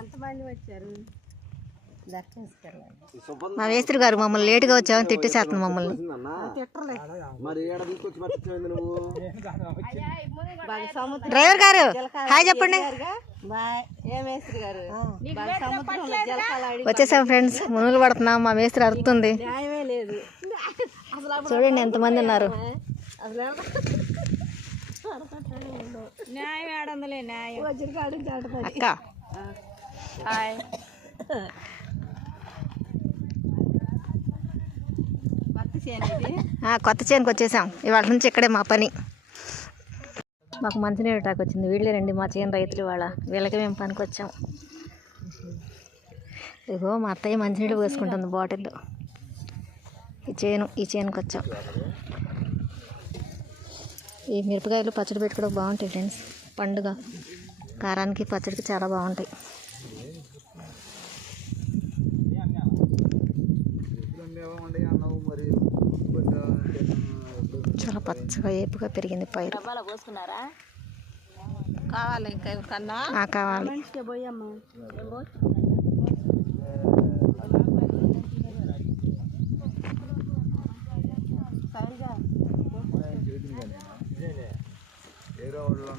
ఎంతమంది వచ్చారు? మా మేస్త్రి గారు మమ్మల్ని లేటుగా వచ్చామని తిట్టేసేస్తుంది మమ్మల్ని. డ్రైవర్ గారు హాయ్ చెప్పండి. వచ్చేసాం ఫ్రెండ్స్, మునుగులు పడుతున్నాం. మా మేస్త్రి అరుతుంది. చూడండి ఎంతమంది ఉన్నారు. అక్క కొత్త చేనుకి వచ్చేసాం. ఇవాళ నుంచి ఇక్కడే మా పని. మాకు మంచినీళ్ళు టాక్ వచ్చింది. వీళ్ళే రండి మా చేను రైతులు. వాళ్ళ వీళ్ళకి మేము పనికి వచ్చాం. ఇగో మా అత్తయ్య మంచినీళ్ళు పోసుకుంటుంది బాటిల్లో. ఈ చేనుకి వచ్చాం. ఈ మిరపకాయలు పచ్చడి పెట్టుకోవడం బాగుంటాయి ఫ్రెండ్స్. పండుగ కారానికి పచ్చడికి చాలా బాగుంటాయి. చాలా పచ్చగా ఏపుగా పెరిగింది పైరు. కావాలి.